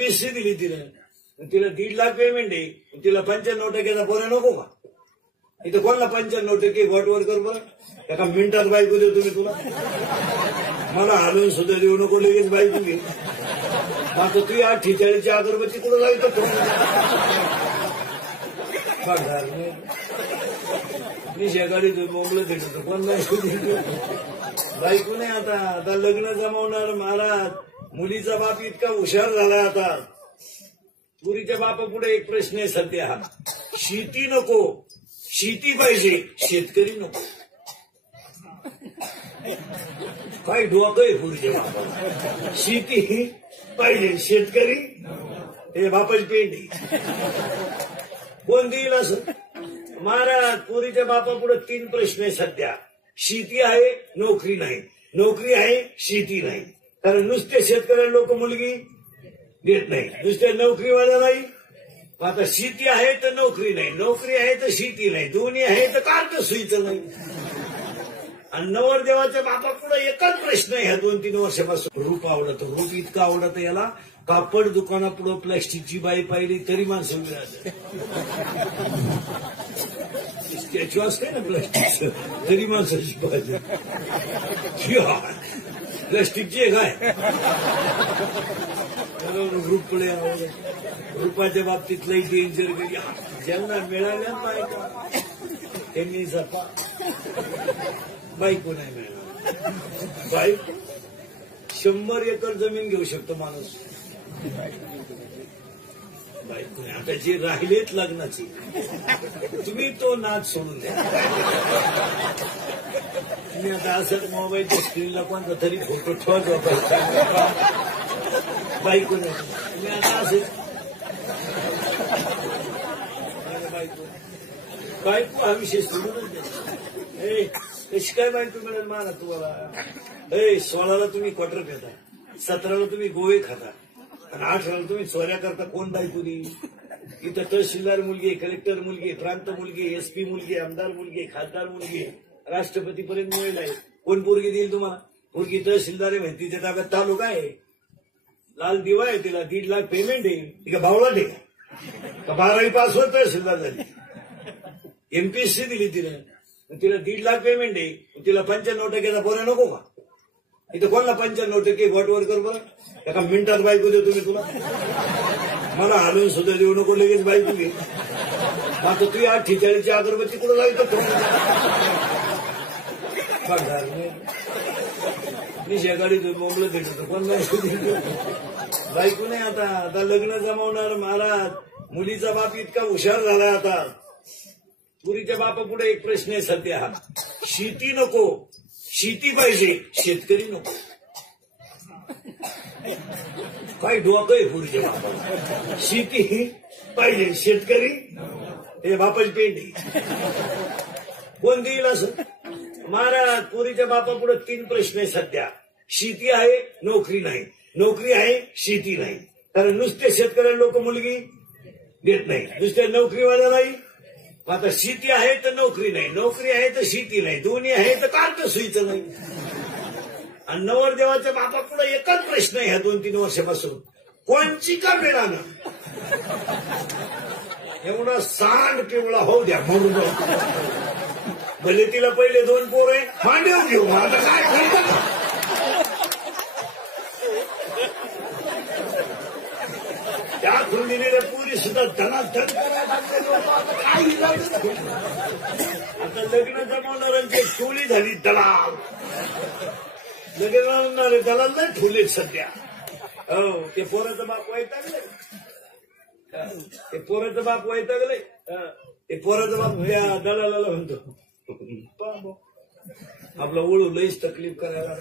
MPSC दिली तिला 1.5 lakh payment आहे, तिला 95% पोऱ्या नको का? इथं कोणाला 95% घोटवर कर बरं, एका मिनिटात बायको देतो मी तुला. मला हालून सुद्धा देऊ नको, लगेच बायको घे. आता तू 48ची अगरबत्ती कुठं जायचं मी शेगाडी बोंबलं भेटतो कोण बायको नाही. आता लग्न जमवणार महाराज. मुलीचा बाप इतका हुशार झाला आता. पुरीच्या बापा पुढे एक प्रश्न आहे सध्या, शेती नको, शेती पाहिजे, शेतकरी नको. काय डोकं आहे पुरीच्या बापाला. शेती पाहिजे, शेतकरी हे बापाची पेंड आहे. कोण देईल असं? महाराज पुरीच्या बापा पुढे 3 प्रश्न आहे सध्या, शेती आहे, नोकरी नाही, नोकरी आहे, शेती नाही. कारण नुसते शेतकऱ्याला लोक मुलगी देत नाही, नुसत्या नोकरीवाल्या नाही. आता शेती आहे तर नोकरी नाही, नोकरी आहे तर शेती नाही, दोन्ही आहे तर कार्ड सुईचं नाही. आणि नवरदेवाच्या बापापुढे एकच प्रश्न आहे ह्या 2-3 वर्षापासून, रूप आवडतं. रूप इतकं आवडतं याला, कापड दुकानापुढं प्लॅस्टिकची बाई पाहिली तरी माणसं मिळालं. स्टॅच्यू असते ना प्लॅस्टिकचं, तरी माणसाची पाहिजे. प्लॅस्टिकची आहे काय? ग्रुप ग्रुपाच्या बाबतीत लई डेंजर गेली. ज्यांना मिळाल्या बायका त्यांनी जपा, बायको नाही मिळणार. बाईक 100 एकर जमीन घेऊ शकतो माणूस, बायको नाही. आता जे राहिलेत लग्नाची, तुम्ही तो नाद सोडून द्या. तुम्ही आता असं मोबाईलच्या स्क्रीनला कोणता तरी फोटो ठेवा, बायको नाही. तुम्ही आता असेल बायको हा विषय सोडूनच द्या. कशी काय बायको मिळेल मला तुम्हाला? 16ला तुम्ही क्वार्टर पेता, 17ला तुम्ही गोवे खाता, आणि 18ला तुम्ही चोऱ्या करता. कोण बायको देईल? इथं तहसीलदार मुलगी, कलेक्टर मुलगी, प्रांत मुलगी, SP मुलगी, आमदार मुलगी, खासदार मुलगी, राष्ट्रपतीपर्यंत मिळेल आहे. कोण पोरगी देईल तुम्हाला? पोरगी तहसीलदार आहे माहिती, तिच्या ताब्यात तालुका आहे, लाल दिवा आहे, तिला 1.5 लाख पेमेंट आहे. ती का भावला दे का 12वी पास होत तहसीलदार झाली. MPSC दिली तिला 1.5 लाख पेमेंट आहे, तिला 95% पोऱ्या नको का? इथं कोणाला 95% घोटवर कर बरं, एका मिनिटात बायको देतो मी तुला. मला हालून सुद्धा देऊ नको, लगेच बायको घे. आता तू 48ची अगरबत्ती कुठं जायचं मी शेगाडी बोंबलं भेटतो कोण बायको नाही. आता लग्न जमवणार महाराज. मुलीचा बाप इतका हुशार झाला आता. पुरीच्या बापा पुढे एक प्रश्न आहे सध्या, शेती नको, शेती पाहिजे, शेतकरी नको. काय डोकं आहे पुरीच्या बापाला. शेती पाहिजे, शेतकरी हे बापाची पेंड आहे. कोण देईल असं? महाराज पुरीच्या बापा पुढे 3 प्रश्न आहे सध्या, शेती आहे, नोकरी नाही, नोकरी आहे, शेती नाही. कारण नुसते शेतकऱ्याला लोक मुलगी देत नाही, नुसत्या नोकरीवाल्या नाही. आता शेती आहे तर नोकरी नाही, नोकरी आहे तर शेती नाही, दोन्ही आहे तर कार्ड सुईचं नाही. आणि नवरदेवाच्या बापा पुढे एकच प्रश्न आहे ह्या 2-3 वर्षापासून, कोणची का मिळालं? एवढा सांड पिवळा होऊ द्या म्हणून. भले तिला पहिले 2 पोर आहे, मांडव घेऊ. आता काय करतात? त्या दिलेल्या पुरी सुद्धा धनाधन करायला. आता लग्न जमवणाऱ्यांची टोळी झाली दलाल. लग्न जमवणारे दलाल नाही ठुले सध्या. हो, ते पोराचं बाप वैतागले, ते पोराचं बाप वैतागले. ते पोराचं बाप त्या दलालाला म्हणतो, आपला ओळू लईच तकलीफ करायला.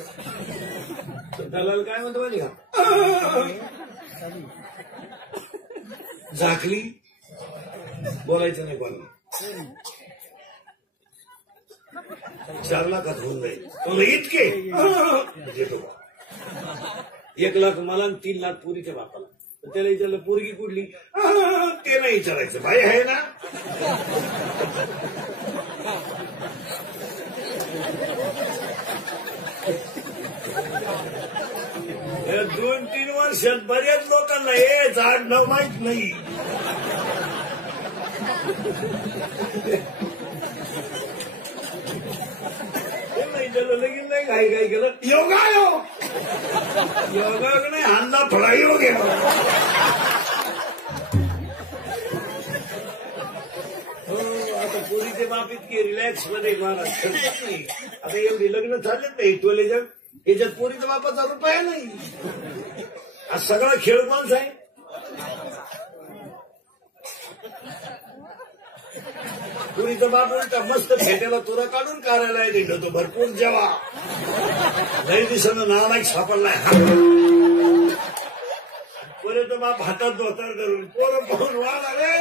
दलाल काय म्हणतो माहिती का? झाकली बोलायचं नाही कोणाला. 4 लाखात होऊन जाईल तुला इतके. 1 लाख मला 3 लाख पुरीच्या बापाला. त्याला विचारलं पोरगी कुठली? ते नाही विचारायचं, भाई आहे ना. या 2-3 वर्ष वर्षात बऱ्याच लोकांना हे झाड न माहित नाही. लगीन नाही काय केलं योगा योगा नाही हांदा थोडा योग आता पोरीचे बाप इतके रिलॅक्स मध्ये महाराज नाही. आता एवढी लग्न झालेत नाही टोले जग याच्यात पोरीच्या बापाचा रुपया नाही. आज सगळा खेळ कोणचा आहे. पुरीचा बाप उलटा मस्त फेट्याला तुरा काढून काढायला दिलं तो भरपूर जेव्हा लई दिसणं नालायक सापडलाय. पुरीचा बाप हातात धोतर करून पोरं पाहून वाला रे.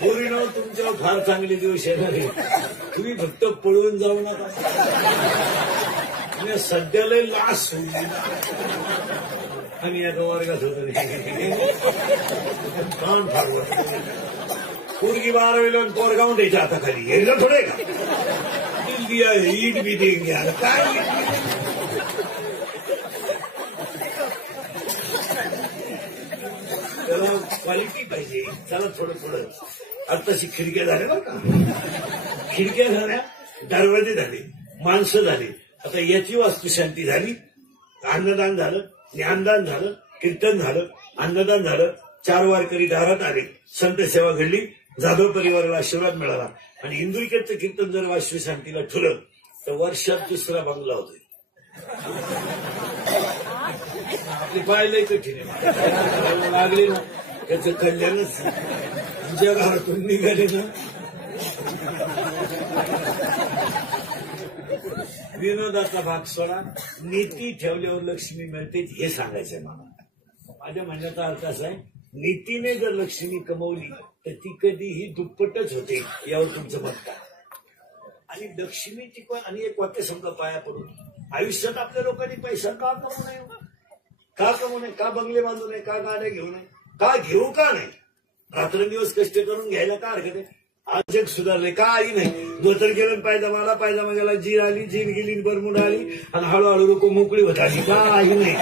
पोरीनं तुमच्यावर फार चांगले दिवस येणार आहे. तुम्ही फक्त पळून जाऊ नका. सध्या लय लास होईल आणि या वर्गात होत कान फारवत. पोरगी 12वीला पोरगावून द्यायच्या आता खाली यायला थोडे का दिल्ली आहे ईद बी देंगे यार काय. त्याला क्वालिटी पाहिजे. चला थोडं थोडं. आताशी खिडक्या झाल्या बरं का. खिडक्या झाल्या दरवाजे झाले माणसं झाली. आता याची वास्तुशांती झाली. अन्नदान झालं ज्ञानदान झालं कीर्तन झालं अन्नदान झालं 4 वारकरी दारात आले संत सेवा घडली जाधव परिवाराला आशीर्वाद मिळाला. आणि इंदुरीकरचं कीर्तन जर वास्तुशांतीला ठुलं तर वर्षात 2रा बंगला होतोय. आपली पाहिलंय कठीण आहे लागले ना त्याचं कल्याणच जगातून निघाले ना. विनोदाचा भाग सोडा. नीती ठेवल्यावर लक्ष्मी मिळते हे सांगायचंय मला. माझ्या म्हणण्याचा अर्थ असा आहे नीतीने जर लक्ष्मी कमवली तर ती कधीही दुप्पटच होते यावर तुमचं मत काय. आणि लक्ष्मीची आणि एक वाक्य समजा पाया पडून आयुष्यात आपल्या लोकांनी पैसा का कमवू नये. का कमवू नये. का बंगले बांधू नये. का गाड्या घेऊ नये. का घेऊ का नाही. रात्रंदिवस कष्ट करून घ्यायला का हरकत आहे. आज जग सुधारले काही नाही. धोतर गेलं पायजामा गेला जीर आली जीर गेली बरमुड आली आणि हळूहळू लोक मोकळी होत आली. काही नाही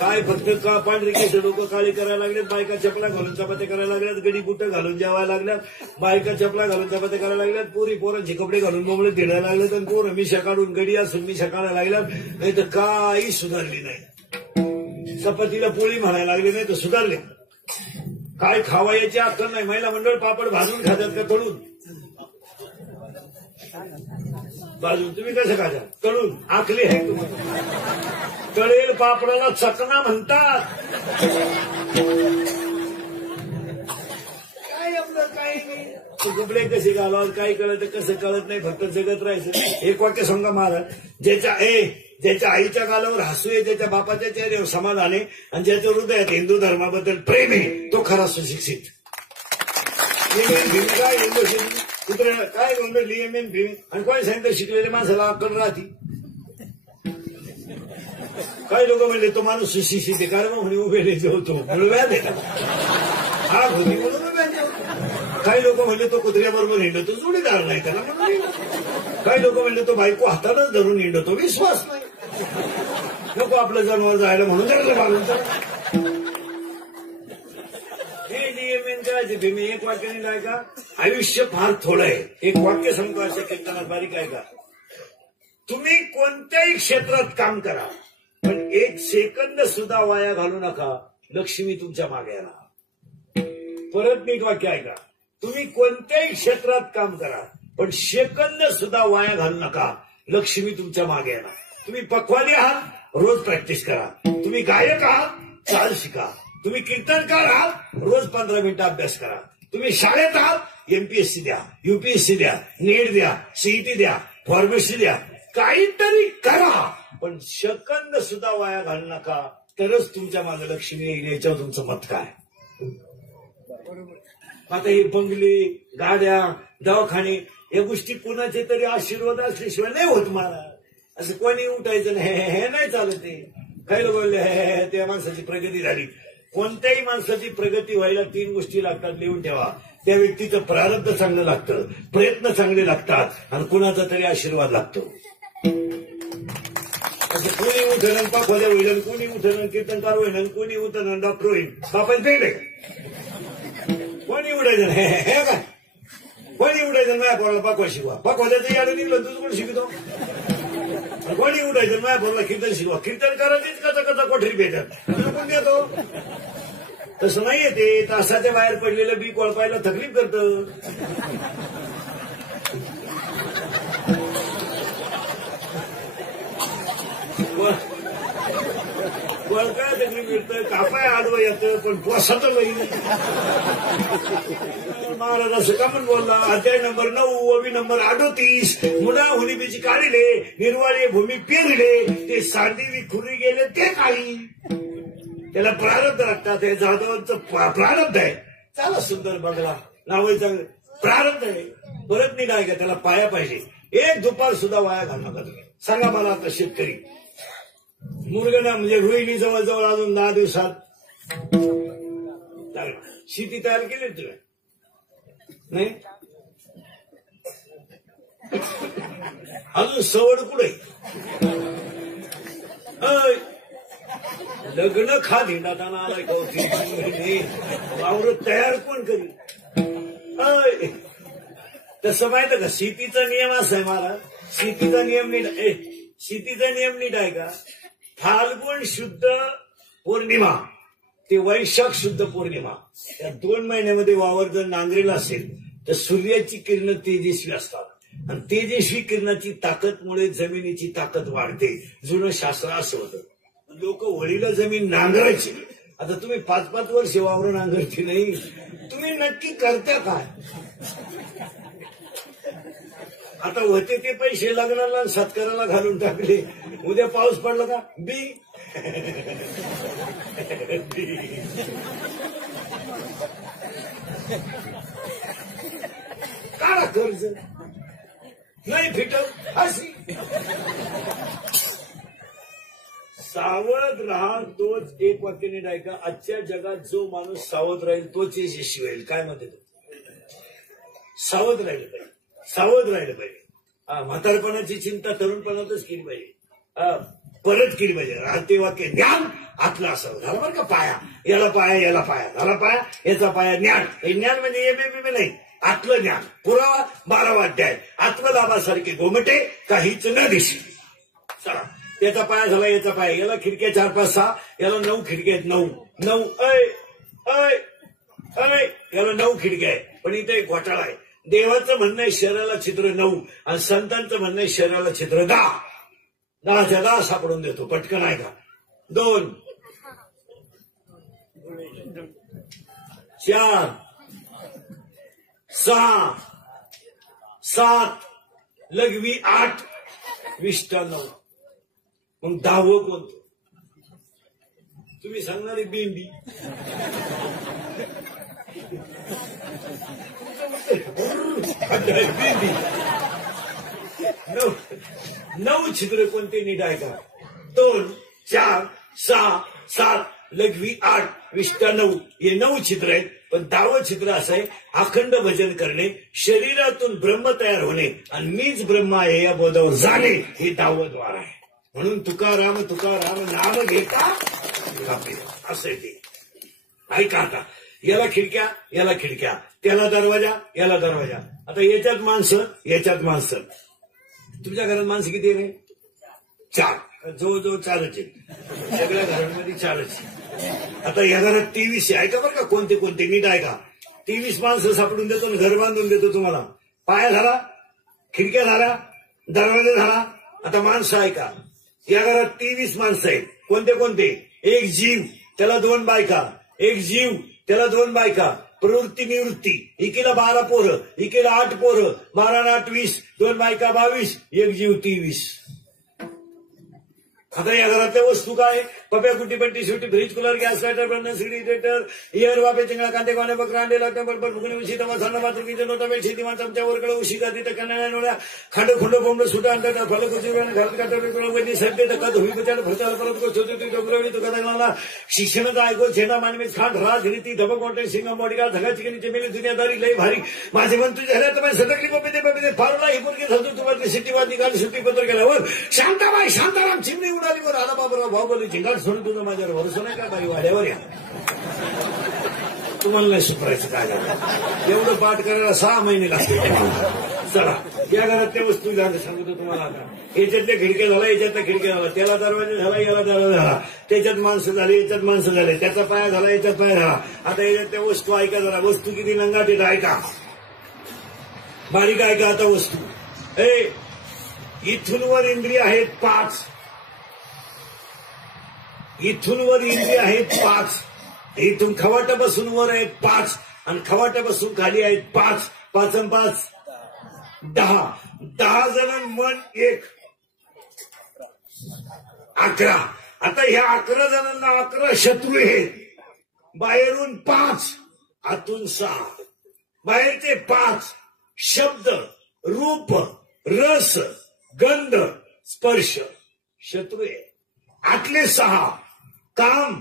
काय फक्त का पांढरी केस लोक काळी करायला लागलेत. बायका चपला घालून चपात्या करायला लागल्यात. गडी बुटं घालून जेवायला लागल्यात. बायका चपला घालून चपात्या करायला लागल्यात. पोरांचे कपडे घालून मोमळे धिडायला लागलेत. आणि पोरं मिशा काढून गडी असून मिशा काढायला लागल्यात. नाही तर काही सुधारली नाही. चपातीला पोळी म्हणायला लागली नाही तर सुधारले. काय खावा याची अक्कल नाही. महिला मंडळ पापड भाजून खातात का तळून. भाजून तुम्ही कसं खाता तळून. आखली आहे तुम्हाला. तळेल पापडाला चकना म्हणतात. काय आपलं काही नाही. कपडे कसे घालावं काही कळत कसं कळत नाही. फक्त जगत राहायचं. एक वाक्य सांगा महाराज. ज्याच्या आईच्या गालावर हसू आहे ज्याच्या बापाच्या चेहऱ्यावर समाधान आहे आणि ज्याच्या हृदयात हिंदू धर्माबद्दल प्रेम आहे तो खरा सुशिक्षित. काय कुत्रे काय गोंधळ लिएमेन भीम आणि कोणी सांगितलं शिकलेल्या माणसाला अक्कल राहती. काही लोक म्हणले तो माणूस सुशिक्षित आहे कारण म्हणे उभे जेवतो म्हणून व्याज आहे का. हा होती म्हणून व्याज जेवतो. काही लोक म्हणले तो कुत्र्याबरोबर हिंडतो जोडीदार नाही त्याला म्हणून. काही लोक म्हणले तो बायको हातानच धरून हिंडतो विश्वास नाही. नको आपलं जनावर जायला म्हणून त्याला मारून हे नियमेन करायचे. भीमी एक वाक्याने नाही का आयुष्य फार थोडं आहे. एक वाक्य सांगतो अशा कीर्तनात बारीक आहे का. तुम्ही कोणत्याही क्षेत्रात काम करा पण 1 सेकंद सुद्धा वाया घालू नका. लक्ष्मी तुमच्या मागे येणार. परत नीट वाक्य ऐका. तुम्ही कोणत्याही क्षेत्रात काम करा पण सेकंद सुद्धा वाया घालू नका. लक्ष्मी तुमच्या मागे येणार. तुम्ही पखवादी आहात रोज प्रॅक्टिस करा. तुम्ही गायक आहात चाल शिका. तुम्ही कीर्तनकार आहात रोज 15 मिनिटं अभ्यास करा. तुम्ही शाळेत आहात एमपीएससी द्या यूपीएससी द्या नेट द्या सीईटी द्या फार्मसी द्या काहीतरी करा पण सेकंद सुद्धा वाया घालू नका. तरच तुमच्या मागे लक्ष्मी येईल. याच्यावर तुमचं मत काय. आता हे बंगले गाड्या दवाखाने या गोष्टी कुणाचे तरी आशीर्वाद असल्याशिवाय नाही होत. महाराज असं कोणी उठायचं नाही हे नाही चालत. काही लोक बोलले हे त्या माणसाची प्रगती झाली. कोणत्याही माणसाची प्रगती व्हायला 3 गोष्टी लागतात लिहून ठेवा. त्या व्यक्तीचं प्रारब्ध चांगलं लागतं प्रयत्न चांगले लागतात आणि कुणाचा तरी आशीर्वाद लागतो. असं कोणी उठण पाखोद्या होईल, कोणी उठण कीर्तनकार होईल, कोणी उठण डॉक्टर होईल. बापाला पेट आहे कोणी उडायचं हे काय कोणी उठायचं माझ्या पोराला पाखवा शिकवा. पाखवाद्याचं याडं निघलं तुझं कोण शिकतो. कोणी उठायचं माझ्या पोराला कीर्तन शिकवा. कीर्तन करायचीच कचा कचा कोठरी भेटत तुला कोण देतो. तसं नाहीये ते तासाच्या बाहेर पडलेलं बी कोळपायला तकलीफ करतं. कोळकाय तकलीफ मिळतं, कापाय आडवं येतं, पण पोसाचं लई. महाराज असं का म्हणून बोलला. अध्याय नंबर 9 ओवी नंबर 38 मुडा हुलिबीची काढिले निर्वाळे भूमी पेरिले ते सांडीवी खुरी गेले ते काही. त्याला प्रारब्ध लागतात. हे जाधवांचं प्रारब्ध आहे. चाला सुंदर बंगला नाव चांगलं प्रारब्ध आहे. परत नाही काय का त्याला पाया पाहिजे. एक दुपार सुद्धा वाया घालू नका तुम्ही. सांगा मला आता शेतकरी मुरगणा म्हणजे रोहिणी जवळजवळ अजून 10 दिवसात शेती तयार केली तुम्ही नाही. अजून सवड कुठे लग्न खा धिंडाताना आलाय का वावर तयार कोण करी. तसं माहित का शेतीचा नियम असा आहे महाराज. शेतीचा नियम नीट आहे का. फाल्गुन शुद्ध पौर्णिमा ते वैशाख शुद्ध पौर्णिमा या 2 महिन्यामध्ये वावर जर नांगरेला असेल तर सूर्याची किरण तेजस्वी असतात आणि तेजस्वी किरणाची ताकदमुळे जमिनीची ताकद वाढते. जुनं शास्त्र असं होतं. लोक वळीला जमीन नांगरायची. आता तुम्ही 5-5 वर्ष वावर नांगरती नाही. तुम्ही नक्की करता काय. आता होते ते पैसे लग्नाला सत्काराला घालून टाकले. उद्या पाऊस पडला का बी काढा कर्ज नाही फिटत अशी. सावध राहा तोच एक वाक्याने ऐका. आजच्या जगात जो माणूस सावध राहील तोच यशस्वी होईल. काय म्हणते तो. सावध राहिलं पाहिजे. सावध राहिलं पाहिजे. म्हातारपणाची चिंता तरुणपणातच केली पाहिजे. परत केली पाहिजे. राहते वाक्य ज्ञान आतलं असावं. झालं बरं का. पाया याला पाया याला पाया झाला पाया याचा पाया ज्ञान. हे ज्ञान म्हणजे एम नाही. आतलं ज्ञान. पुरावा 12वा अध्याय. आत्मदाबासारखे गोमटे काहीच न दिशी. चला याचा पाया झाला याचा पाया. याला खिडक्या 4, 5, 6 याला 9 खिडक्या आहेत. 9 याला 9 खिडक्या आहेत. पण इथे एक घोटाळा आहे. देवाचं म्हणणं आहे शरीराला छिद्र 9 आणि संतांचं म्हणणं आहे शरीराला छिद्र 10. 10च्या 10 सापडून देतो. पटकन आहे का. 2 4 6 7 लघवी 8 विष्टा 9. मग 10वं कोणतं तुम्ही सांगणारे. बेंबी 9 छिद्र कोणते नीट आहे का. 2 4 6 7 लघवी 8 विष्टा 9 हे 9 छिद्र आहेत. पण 10वं छिद्र असं आहे अखंड भजन करणे. शरीरातून ब्रह्म तयार होणे आणि मीच ब्रह्म आहे या बोधावर जाणे. हे 10वं द्वार आहे. म्हणून तुकाराम नाम घेता असं ते. ऐका आता. याला खिडक्या याला खिडक्या. त्याला दरवाजा याला दरवाजा. आता याच्यात माणसं याच्यात माणसं. तुमच्या घरात माणसं किती आहे. 4. जवळजवळ 4च आहे. सगळ्या घरांमध्ये 4च. आता या घरात 23 आहे. ऐका बरं का. कोणते कोणते नीट आहे का. 23 माणसं सापडून देतो आणि घर बांधून देतो तुम्हाला. पाया झाला खिडक्या झाला दरवाजा झाला. आता माणसं आहे का. या घरात 23 माणसं आहेत. कोणते कोणते. एक जीव त्याला 2 बायका. एक जीव त्याला 2 बायका. प्रवृत्ती निवृत्ती. इकेला 12 पोरं. इकेला 8 पोरं. 12 आणि 8 20. 2 बायका 22. एक जीव 23. आता या घरातल्या वस्तू काय. पप्या कुटी पट्टी शेवटी fridge cooler gas lighter burner सीडी रेटर इयर वापे चिंगळा कांदे कोणे बकरा अंडे लागते बडबड फुकणी उशी तमा सन्न मात्र किती नोटा बेल शेती माणसं आमच्या वरकडे उशी गादी तर कन्या नोळ्या खांड खुंड बोंबड सुटा अंडा फल कुची घरात काटा वैदी सड्डे टक्का धुई बचाल फरताल परत को छोटी डोंगरवडी तुका लागला. शिक्षणाचा ऐकून छेडा मानवीच खांड राज रीती धबक मोठे सिंगा मोडीगा धगा चिकनी चमेली दुनियादारी लई भारी. माझे मन तुझ्या हऱ्या तुम्ही सदकली पपे फारला ही मुलगी धरतो तुम्हाला सिटीवाद निघाल सुट्टी पत्र केल्यावर शांताबाई शांताराम चिमणी उडाली बरं आला बाबराव बाहुबली झिंगाट सोडून तुझं माझ्यावर भरोसा नाही का बाई वाड्यावर या तुम्हाला नाही सुधारायचं काय झालं एवढं पाठ करायला 6 महिने लागते चला या घरातल्या वस्तू झालं सांगतो तुम्हाला आता याच्यातल्या खिडक्या झाला याच्यातल्या खिडक्या झाला त्याला दरवाजा झाला याला दरवाजा झाला त्याच्यात माणसं झाली याच्यात माणसं झाले त्याचा पाया झाला याच्यात पाय झाला आता याच्यातल्या वस्तू ऐका जरा वस्तू किती नंगाट येत ऐका बारीक ऐका आता वस्तू इथून वर इंद्रिय आहेत 5 इथून वर इंद्रिय आहेत 5 इथून खवाटापासून वर आहेत 5 आणि खवाटापासून खाली आहेत 5 5 आणि 5 10 जण मन 1 11 आता ह्या 11 जणांना 11 शत्रू आहेत बाहेरून 5 आतून 6 बाहेरचे 5 शब्द रूप रस गंध स्पर्श शत्रू आहे आतले 6 काम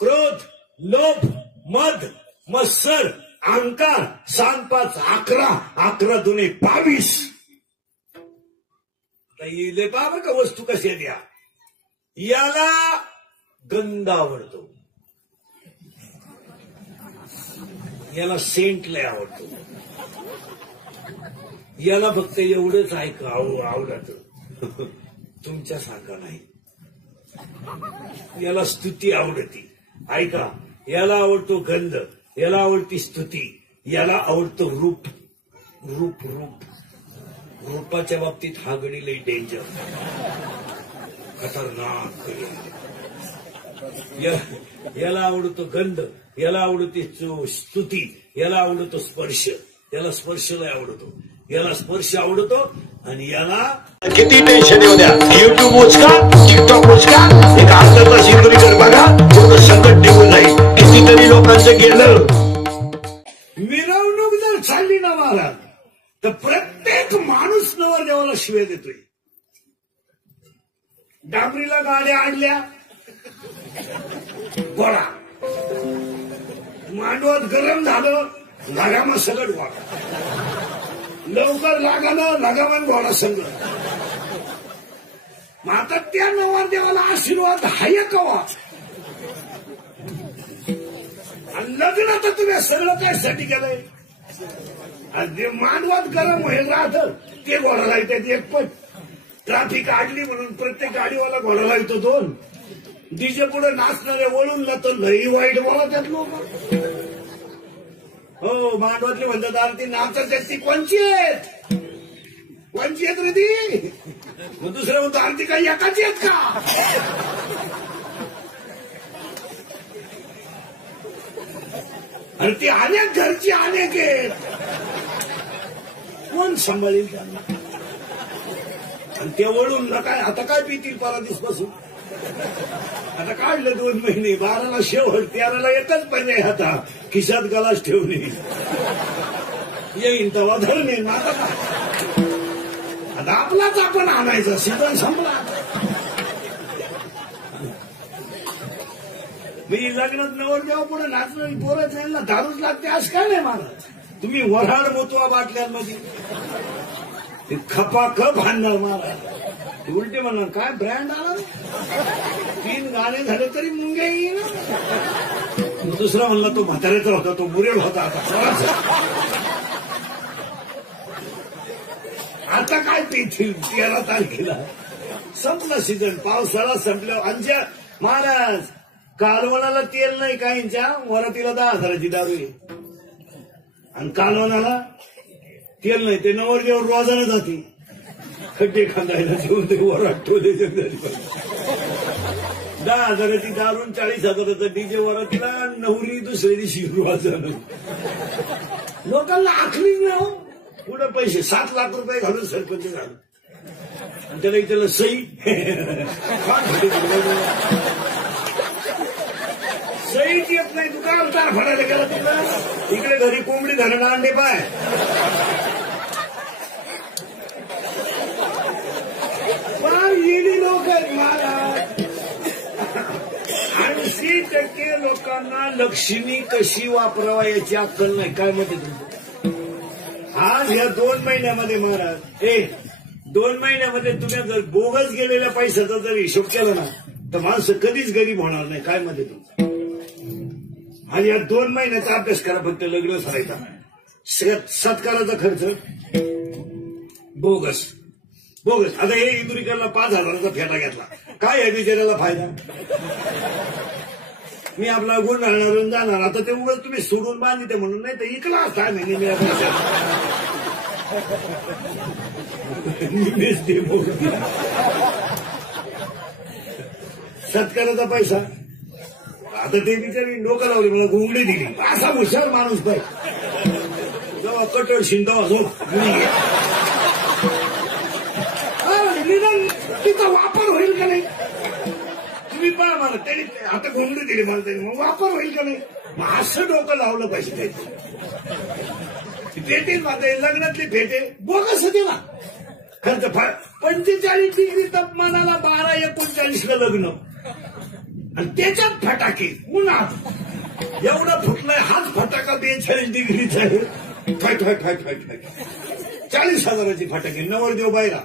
क्रोध लोभ मद मत्सर अहंकार 7 5 11 दुने 22 आता येले पाहा का वस्तू कशा द्या याला गंध आवडतो याला सेंट लय आवडतो याला फक्त एवढंच ऐका आवडत तुमच्या सारखं नाही याला स्तुती आवडती ऐका याला आवडतो गंध याला आवडती स्तुती याला आवडतो रूप रूप रूप रूपाच्या बाबतीत हा गडी लई डेंजर खतरनाक याला आवडतो गंध याला आवडते स्तुती याला आवडतो स्पर्श याला स्पर्श लय आवडतो याला स्पर्श आवडतो आणि याला किती टेन्शन येऊ द्या युट्यूब उचका टिकटॉक उचका एक अर्धा तास इंद्रियकर बघा पूर्ण संकट निघून जाईल कितीतरी लोकांचं गेलं मिरवणूक जर चालली ना महाराज तर प्रत्येक माणूस नवरदेवाला शिव्या देतोय डांबरीला गाड्या आणल्या गोळा मांडवात गरम झालं लगामा सगळं गोळा लवकर लागानं लगामान गोळा संग मग आता त्या नवरदेवाला आशीर्वाद हाय कवा आणि लग्न आता तुम्ही सगळं काय साठी केलंय आणि जे मांडवात गरम होईल राहतं ते घोडा लावतात एक पण ट्रॅफिक आडली म्हणून प्रत्येक गाडीवाला घोडा लावतो 2 डीजे पुढे नाचणारे वळून लागतं लई वाईट बोला त्यात लोक हो मांडवातले म्हणतात आरती नाचत ती कोणची आहेत रे ती मग दुसरं म्हणतो आरती काही एकाची आहेत का आणि ती अनेक घरची अनेक आहेत कोण सांभाळेल त्यांना आणि ते वळून काय आता काय पितील पासून आता काढलं 2 महिने 12ला शेवट 13ला एकच पर्याय आता खिशात गलास ठेवणे येईन तेव्हा धरणे आता आपलाच आपण आणायचा सीझन संपला मी लग्नात नवरदेवा पुढे नाचणं पोरं त्यांना दारूच लागते असं काय नाही महाराज तुम्ही वऱ्हाड मोतवा बाटल्यांमध्ये खपाखप आणणार महाराज उलटे म्हणणार काय ब्रँड आला 3 गाणे झाले तरी मुंग्या येईल दुसरा म्हणला तो म्हाताऱ्याचा होता तो मुरेल होता आता काय पितील 13 तारखेला संपला सीझन पावसाळा संपल्यावर अंजा महाराज कालवणाला तेल नाही काहींच्या वरातीला 10,000ची दारू आहे आणि कालवणाला तेल नाही ते नवरदेव रोजानं जाते खड्डे खांदायला जेवून ते वरात ठेवले 10,000ची दारून 40,000चा डीजे वरातीला नवरी दुसऱ्या दिवशी रोजानं लोकांना आखलीच नाही हो पुढे पैसे 7 लाख रुपये घालून सरपंच झालं आणि त्याला सही सहीच येत नाही दुकान तार फडायला गेला तिला इकडे घरी कोंबडी धरणं अंडे पाय येडी लोक आहेत महाराज 80% लोकांना लक्ष्मी कशी वापरावा याची अक्कल नाही काय म्हणते तुमचं आज या 2 महिन्यामध्ये महाराज 2 महिन्यामध्ये तुम्ही जर बोगस गेलेल्या पैशाचा जर हिशोब केला ना तर माणसं कधीच गरीब होणार नाही. काय मध्ये तुमचं? आणि या 2 महिन्याचा अभ्यास करा फक्त लग्न करायचा. सत्काराचा खर्च बोगस बोगस. आता हे इंदुरीकरला 5,000चा फेटा घेतला. काय आहे बिचाऱ्याला फायदा? मी आपला गुण घालणार जाणार. आता ते उगाच तुम्ही सोडून बांधिते म्हणून नाही तर इकला असता नाही मी सत्काराचा पैसा. आता ते बिचारी डोकं लावली मला घुंगडी दिली. असा हुशार माणूस पाहिजे जेव्हा कटड शिंदा झोप निदान तिचा वापर होईल का नाही? तुम्ही पहा मला त्यांनी आता घुंगडी दिली मला त्यांनी मग वापर होईल का नाही? मग असं डोकं लावलं पाहिजे. पेटे माझे लग्नातले पेटे बोगस होते ना. खर्च 45 डिग्री तापमानाला 12-39ला लग्न आणि त्याच्यात फटाके उन्हात एवढा फुटलाय. हाच फटाका 42 डिग्रीचा आहे. ठय ठय ठय ठय ठय 40,000ची फटाके. नवरदेव बायरा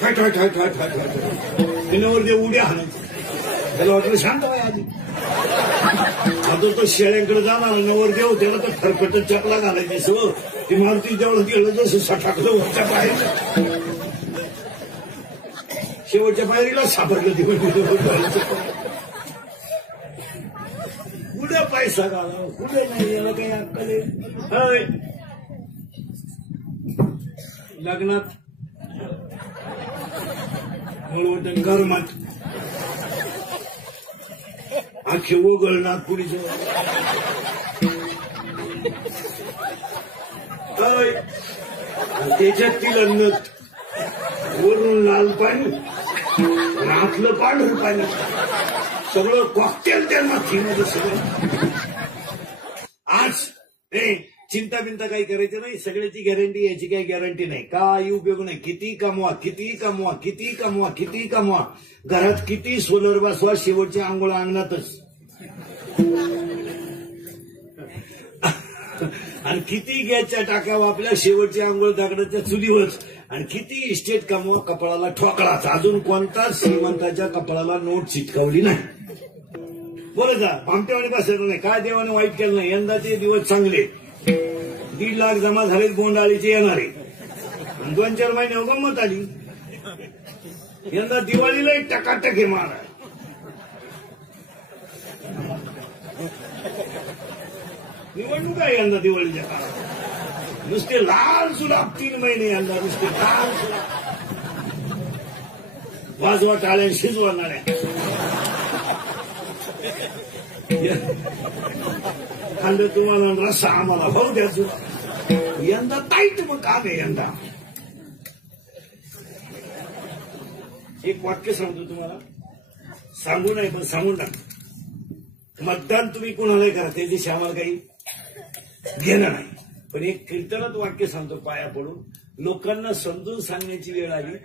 ठय ठय ठय ठय ठय ठय. ते नवरदेव उड्या हाणायचे. त्याला वाटलं शांत बाय आधी. आता तो शेळ्यांकडे जाणार नवरदेव त्याला तर खरकट चपला घालायची सगळं. ती मारुती जवळ गेलं जसं सटाकलं वरच्या पायरीला. शेवटच्या पायरीला सापडलं ती. कुठे पैसा घाला कुठे नाही याला काही अक्कल. लग्नात मळवटन गरमात आखे ओघळणार पुढीच. त्याच्यात तिला नत वरून लाल पाणी आतलं पांढरं पाणी सगळं कॉकटेल त्या माथीमध्ये सगळं. आज चिंता बिंता काही करायचं नाही. सगळ्याची गॅरंटी याची काही गॅरंटी नाही. काही उपयोग नाही. किती कमवा किती कमवा किती कमवा किती कमवा. घरात किती सोलर बसवा शेवटची आंघोळ अंगणातच. आणि किती गॅसच्या टाक्या वापल्या शेवटची आंघोळ दगडाच्या चुलीवरच. आणि किती इस्टेट कमवा कपाळाला ठोकळाचा. अजून कोणताच श्रीमंताच्या कपाळाला नोट चिटकावली नाही. बोलत जा भामटेवाणी बसायचं नाही. काय देवाने वाईट केलं नाही. यंदाचे दिवस चांगले. 1.5 लाख जमा झालेत बोंडाळीचे येणारे. 2-4 महिने गंमत आली. यंदा दिवाळीला टकाटक हे मारा. निवडणूक आहे यंदा दिवाळीच्या काळात. नुसते लाल सुलाब 3 महिने यंदा नुसते लाल सुलाब. वाजवा टाळ्या शिजवणाऱ्या. खाल्लं तुम्हाला रस्सा आम्हाला भाऊ द्यायचं. यंदा ताईट मग काम आहे यंदा. एक वाक्य सांगतो तुम्हाला. सांगू नाही पण सांगून टाक. मतदान तुम्ही कोणालाही करा त्याच्याशी आम्हाला काही घेणं नाही. पण एक कीर्तनात वाक्य सांगतो पाया पडून. लोकांना समजून सांगण्याची वेळ आली.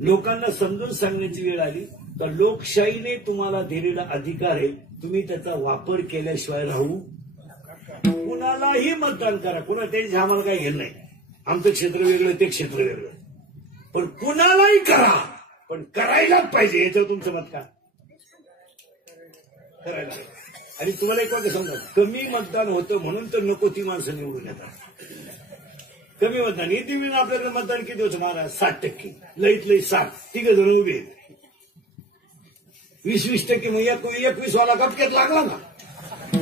लोकांना समजून सांगण्याची वेळ आली तर लोकशाहीने तुम्हाला दिलेला अधिकार आहे. तुम्ही त्याचा वापर केल्याशिवाय राहू. कुणालाही मतदान करा. कुणा त्याची आम्हाला काही घेणं नाही. आमचं क्षेत्र वेगळं ते क्षेत्र वेगळं. पण कुणालाही करा पण करायलाच पाहिजे. याच्यावर तुमचं मत का? करायला. आणि तुम्हाला एक वाक्य सांगा. कमी मतदान होतं म्हणून तर नको ती माणसं निवडून येतात. कमी मतदान. येते मी आपल्याकडे मतदान किती होतं महाराज? 60%. लईत लई 7. 3 जण उभे आहेत. 20-20% मग 21 वाला कपक्यात लागला ना.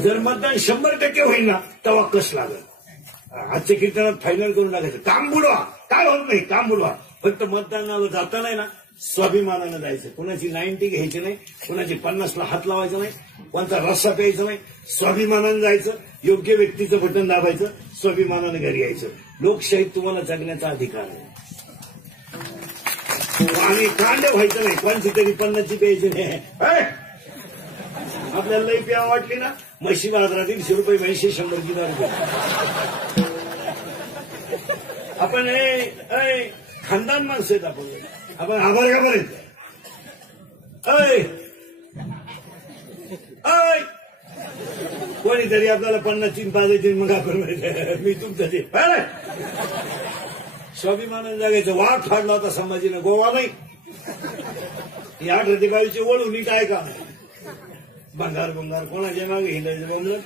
जर मतदान 100% होईल ना तेव्हा कस लागल. आजच्या कीर्तनात फायनल करून टाकायचं. काम बुडवा. काय होत नाही. काम बुडवा. फक्त मतदानाला जाता नाही ना स्वाभिमानानं जायचं. कुणाची 90 घ्यायची नाही. कुणाची 50ला हात लावायचा नाही. कोणता रस्सा प्यायचा नाही. स्वाभिमानानं जायचं. योग्य व्यक्तीचं बटन दाबायचं. स्वाभिमानानं घरी यायचं. लोकशाहीत तुम्हाला जगण्याचा अधिकार आहे. आणि कांड व्हायचं नाही. कोणती तरी 50ची प्यायची नाही. आपल्याला लई प्या वाटली ना म्हशी बाजारात 100 रुपये म्हशी 100 रुपये. आपण खानदान माणसं आहेत. आपण आभार का बरेच. कोणीतरी आपल्याला 50 पाजायची मग आपण मी तुमचं ते स्वाभिमानाने जागायचं. वाघ फाडला होता संभाजीनं, गोवा नाही. ही 18 बाईची वळू नीट आहे का? भंगार भंगार कोणाच्या मागे हिंडायचं बोंबलं.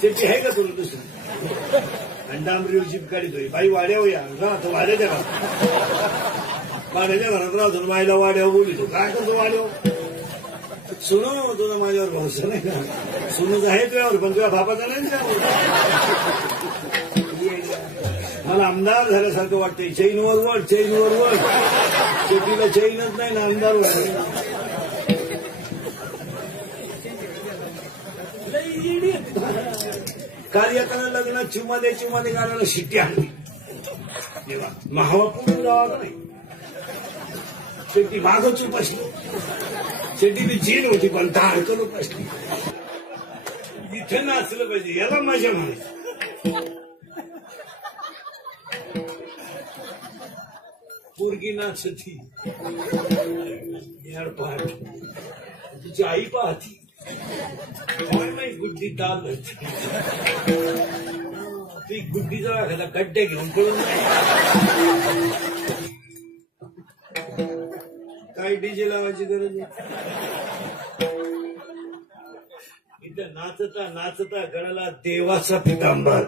त्याची आहे का तुला दुसरी? आणि डांबरीवरची काढतोय बाई वाड्यावर या राहतो वाड्याच्या घरात. वाड्याच्या घरात राहतो बाईला वाड्यावर बोलितो. काय करतो वाड्यावर? सुनो तुला माझ्यावर भरोसा नाही का? सुनच आहे तुझ्यावर, पण तुझ्या बापाचा नाही ना. मला आमदार झाल्यासारखं वाटतंय. चैनवर वळ, चैनवर वळ. शेतीला चैनच नाही ना आमदार व्हायला. काल येताना लग्नात चिमा दे गाण्याला शिट्टी आणली. तेव्हा महावा पूर्ण जावा नाही. शेती मागच उपासली. शेती बी झील होती पण धाडकन उपासली. इथे नाचलं पाहिजे याला मजा म्हणायची. पोरगी नाचती यार पाहत तिची आई पाहती. काय नाही गुड्डी दाल ती गुड्डीचा एखादा गड्डे घेऊन पळून काय डीजे लावायची गरज नाही. इथं नाचता नाचता गळाला देवाचा पितांबर.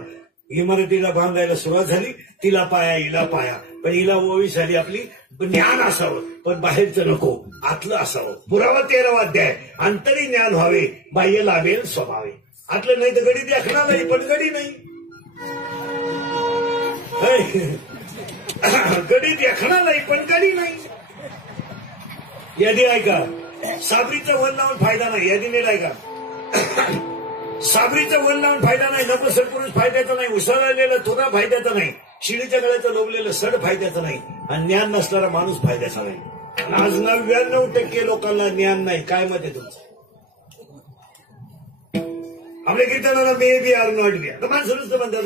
इमारतीला बांधायला सुरुवात झाली. तिला पाया हिला पाया. पण हिला ओवी झाली आपली. ज्ञान असावं पण बाहेरचं नको, आतलं असावं. पुरावा 13वा अध्याय. अंतरी ज्ञान व्हावे, बाह्य लाभेल स्वभावे. आतलं नाही तर गडी देखणार नाही पण गडी नाही. गडी देखणार नाही पण गडी नाही. यादी ऐका. साबरीचं वन लावून फायदा नाही. यादी नीट ऐका. साबरीचं वन लावून फायदा नाही. नपसर पुरुष फायद्याचा नाही. उसळलेलं थोडा फायद्याचा नाही. शिडीच्या गळ्याचं लोबलेलं सड फायद्याचं नाही. आणि ज्ञान नसणारा माणूस फायद्याचा नाही. आज 99% लोकांना ज्ञान नाही. काय मत आहे तुमचं? आपल्या कीर्तनाला may be R not be. आता माणसं नुसतं म्हणतात